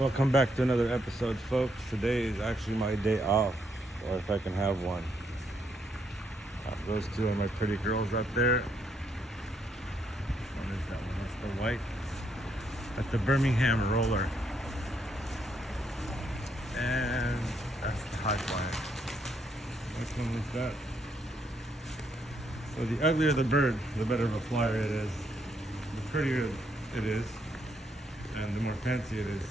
Welcome back to another episode, folks. Today is actually my day off, or if I can have one. Those two are my pretty girls up there. Which one is that one? That's the white. That's the Birmingham Roller. And that's the High Flyer. Which one is that? So the uglier the bird, the better of a flyer it is. The prettier it is, and the more fancy it is,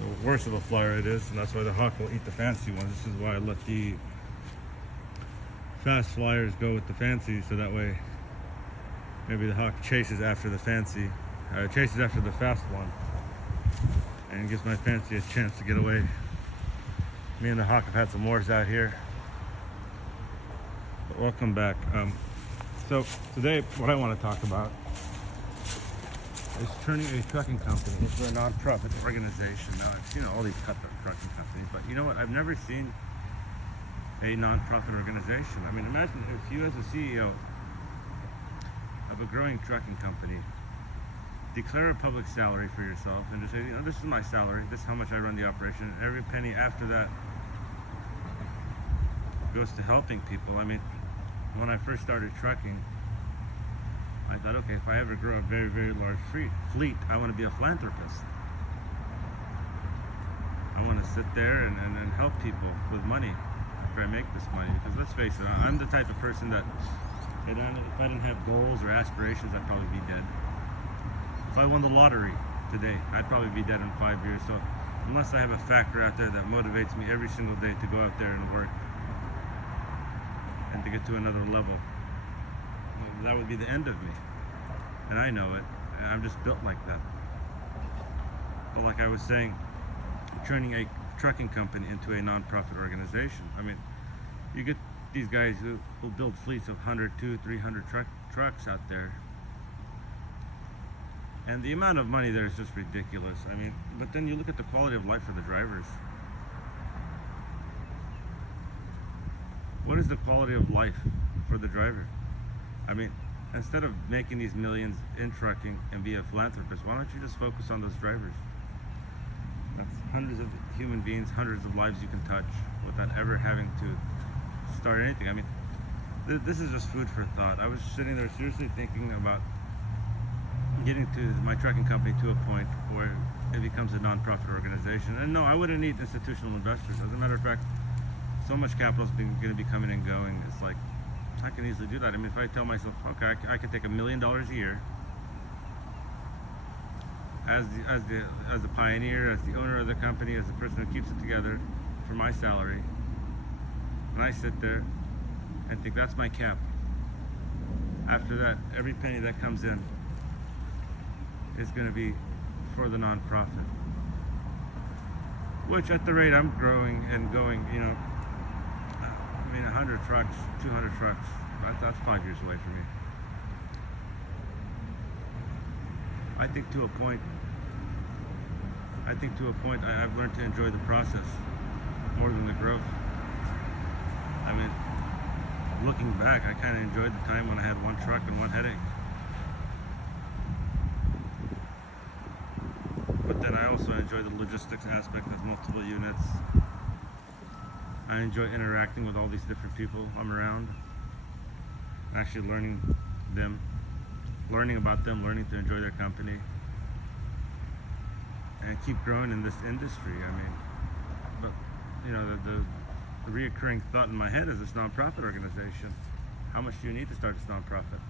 the worse of a flyer it is, and that's why the hawk will eat the fancy ones. This is why I let the fast flyers go with the fancy, so that way maybe the hawk chases after the fancy, chases after the fast one, and gives my fancy a chance to get away. Me and the hawk have had some wars out here, but welcome back. So today, what I want to talk about is turning a trucking company into a non-profit organization. Now, I've seen all these cutthroat trucking companies, but you know what? I've never seen a non-profit organization. I mean, imagine if you, as a CEO of a growing trucking company, declare a public salary for yourself and just say, you know, this is my salary, this is how much I run the operation. Every penny after that goes to helping people. I mean, when I first started trucking, I thought, okay, if I ever grow a very, very large fleet, I want to be a philanthropist. I want to sit there and help people with money after I make this money. Because let's face it, I'm the type of person that if I didn't have goals or aspirations, I'd probably be dead. If I won the lottery today, I'd probably be dead in 5 years. So unless I have a factor out there that motivates me every single day to go out there and work and to get to another level, that would be the end of me, and I know it, and I'm just built like that. But like I was saying, turning a trucking company into a non-profit organization, I mean, you get these guys who build fleets of 100, 200, 300 trucks out there, and the amount of money there is just ridiculous. I mean, but then you look at the quality of life for the drivers. What is the quality of life for the driver? I mean, instead of making these millions in trucking and be a philanthropist, why don't you just focus on those drivers? That's hundreds of human beings, hundreds of lives you can touch without ever having to start anything. I mean, this is just food for thought. I was sitting there seriously thinking about getting to my trucking company to a point where it becomes a non-profit organization. And no, I wouldn't need institutional investors. As a matter of fact, so much capital is going to be coming and going. It's like, I can easily do that. I mean, if I tell myself, okay, I could take $1 million a year as the pioneer, as the owner of the company, as the person who keeps it together for my salary, and I sit there and think that's my cap. After that, every penny that comes in is going to be for the nonprofit. Which, at the rate I'm growing and going, you know, I mean, 100 trucks, 200 trucks, that's 5 years away from me. I think to a point, I've learned to enjoy the process more than the growth. I mean, looking back, I kind of enjoyed the time when I had one truck and one headache. But then I also enjoy the logistics aspect of multiple units. I enjoy interacting with all these different people I'm around, actually learning about them, learning to enjoy their company, and keep growing in this industry. I mean, but you know, the reoccurring thought in my head is this nonprofit organization. How much do you need to start this nonprofit?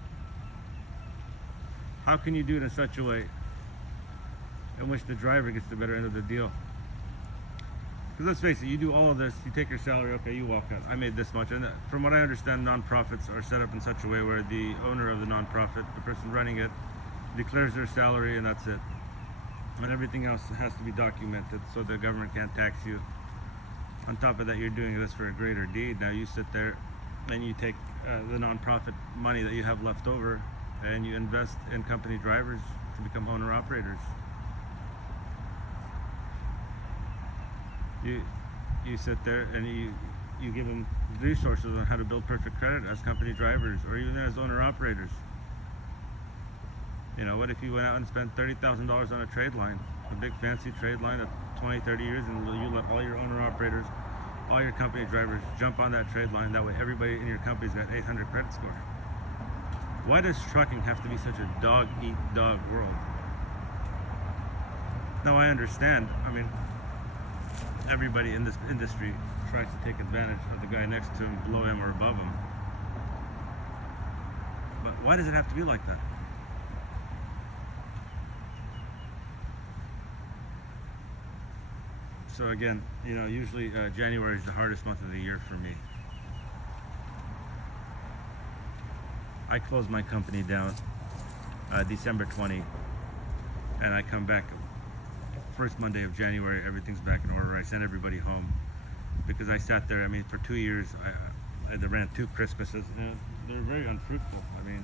How can you do it in such a way in which the driver gets the better end of the deal? Because let's face it, you do all of this, you take your salary, okay, you walk out. I made this much. And from what I understand, nonprofits are set up in such a way where the owner of the nonprofit, the person running it, declares their salary and that's it. And everything else has to be documented so the government can't tax you. On top of that, you're doing this for a greater deed. Now you sit there and you take the nonprofit money that you have left over and you invest in company drivers to become owner-operators. You sit there and you give them resources on how to build perfect credit as company drivers or even as owner-operators. You know, what if you went out and spent $30,000 on a trade line a big fancy trade line of 20, 30 years, and you let all your owner operators, all your company drivers jump on that trade line. That way everybody in your company's got 800 credit score. Why does trucking have to be such a dog-eat-dog world? Now I understand, I mean, everybody in this industry tries to take advantage of the guy next to him, below him, or above him. But why does it have to be like that? So again, you know, usually January is the hardest month of the year for me. I close my company down December 20, and I come back first Monday of January. Everything's back in order. I send everybody home because I sat there. I mean, for 2 years, I ran 2 Christmases, and they're very unfruitful. I mean,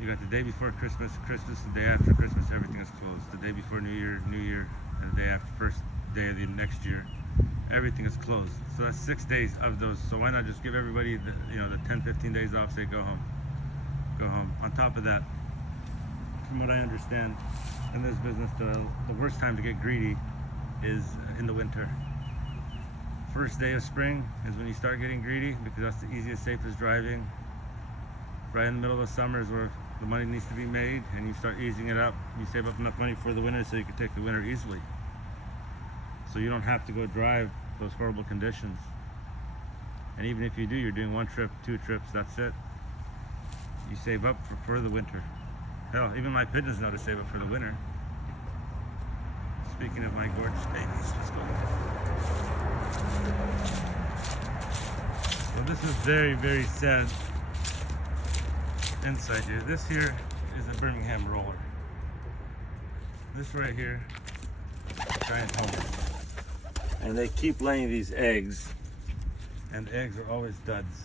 you got the day before Christmas, the day after Christmas, everything is closed. The day before New Year, and the day after first day of the next year, everything is closed. So that's 6 days of those. So why not just give everybody the, you know, the 10, 15 days off, say go home. Go home. On top of that, from what I understand, in this business, the worst time to get greedy is in the winter. First day of spring is when you start getting greedy, because that's the easiest, safest driving. Right in the middle of the summer is where the money needs to be made, and you start easing it up. You save up enough money for the winter so you can take the winter easily. So you don't have to go drive those horrible conditions. And even if you do, you're doing 1 trip, 2 trips, that's it. You save up for the winter. Hell, even my pigeons know to save up for the winter. Speaking of my gorgeous babies, let's go. So this is very, very sad insight here. This here is a Birmingham roller. This right here, giant home. And they keep laying these eggs, and the eggs are always duds.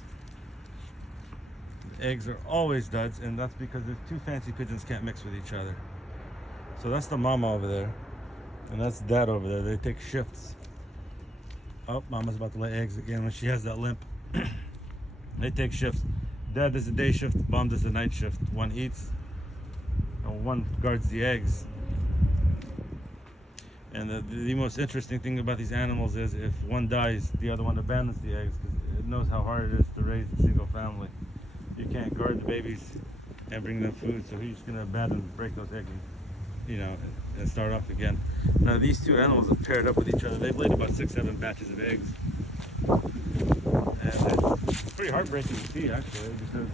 The eggs are always duds, and that's because the 2 fancy pigeons can't mix with each other. So that's the mama over there, and that's dad over there. They take shifts. Oh, mama's about to lay eggs again when she has that limp. They take shifts. Dad does the day shift, mom does the night shift. One eats, and one guards the eggs. And the most interesting thing about these animals is if one dies, the other one abandons the eggs, because it knows how hard it is to raise a single family. You can't guard the babies and bring them food, so he's just going to abandon, break those eggs, you know, and start off again. Now these 2 animals have paired up with each other. They've laid about 6, 7 batches of eggs. And it's pretty heartbreaking to see, actually, because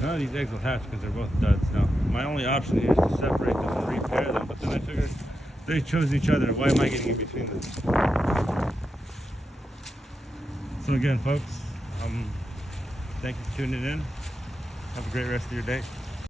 none of these eggs will hatch because they're both duds. Now, my only option here is to separate them and repair them, but then I figured they chose each other. Why am I getting in between them? So again, folks, thank you for tuning in. Have a great rest of your day.